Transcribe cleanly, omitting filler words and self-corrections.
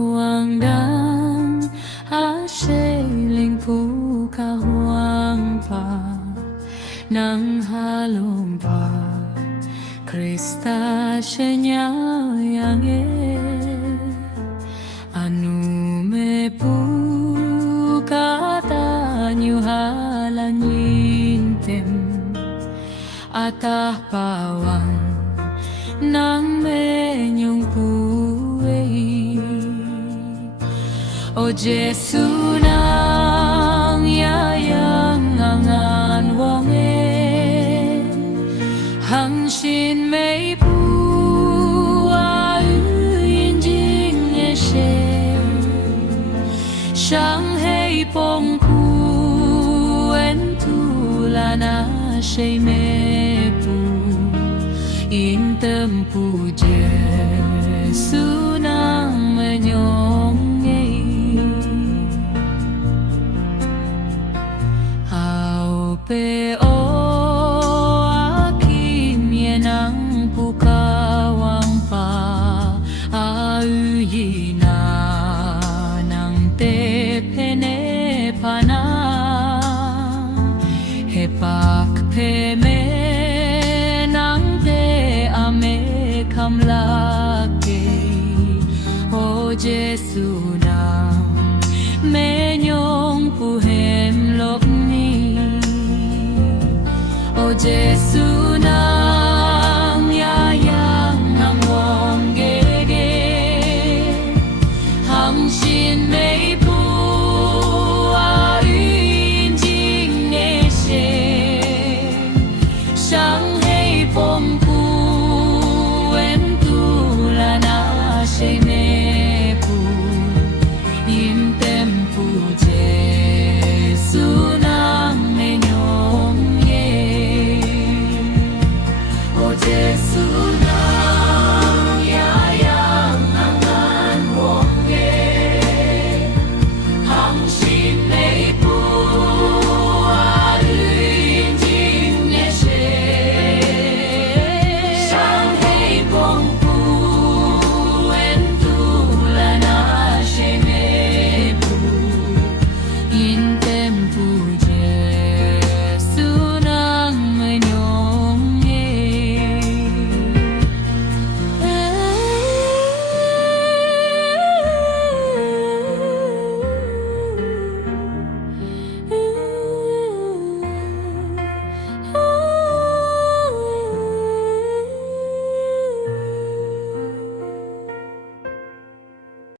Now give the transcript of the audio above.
Hoàng đăng sẽ linh phú ca hoàng pa nang halong pa Krista siya yang anu me pu kata nyu halanin atah pawang nang menyong puwei O Jesu nang yayang angan wonge hang shin mei pu a yin jing e she shang hei pong pu en tu la na she me pu in tâm pu Jesu nang menyong pe o akim yenang pukawang pa ayina nang te pene pana hepak pe me nang te ame kamlake o Jesu nang menyong puhem lok O Jesu